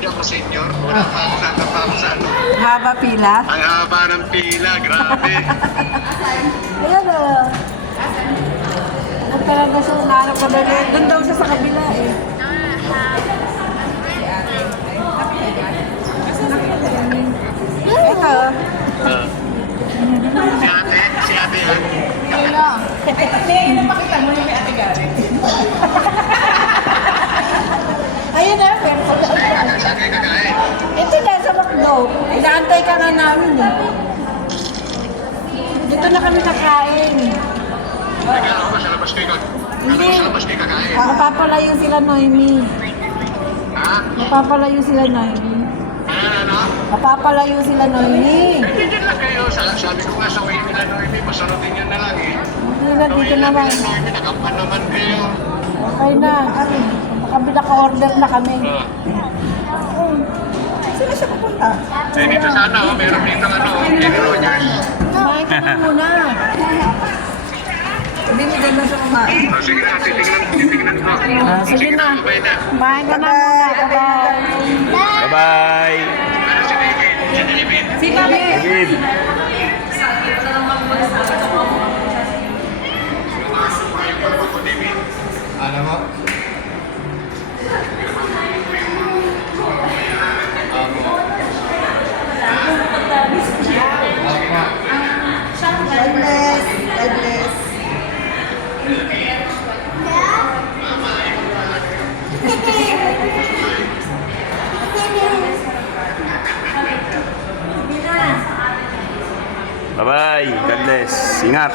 hindi ako senior. Wala pa ako sa ano. Haba pila. Ang haba ng pila, grabe. Ayan o. Huwag talaga siya nanap ka dali. Doon daw siya sa kabila eh. Ito. Si ate ha? Wala. Pakita mo yung ate Gary. Ayun na. Pero Saan kayo kakain? ito na sa McDo. Inaantay ka nga namin eh. Dito na kami kakain. Nagkala ko ba sa labas kayo? Hindi. Sa labas kayo kakain? Mapapalayo sila Noemi. Ha? Mapapalayo sila Noemi. Ano? Mapapalayo sila Noemi. Hindi din lang kayo. Sabi ko nga sa way nila Noemi, masarating yan na lang eh. Hindi na dito naman. Noemi, nakampan naman kayo. Okay na. Makabila ka-order na kami. Sino siya pupunta? Eh, dito sana, oh, meron dito ano, Kenny Rogers. Kumain ka na muna. Hindi mo din na siya kumain. Oh, sige na, titignan ko. Sige na. Babay na. Kumain ka na muna. Bye-bye. Bye-bye! Ano si David? Si David. Si Mami. David! Alam mo? God bless. God bless. Bye-bye! God bless! Ingat!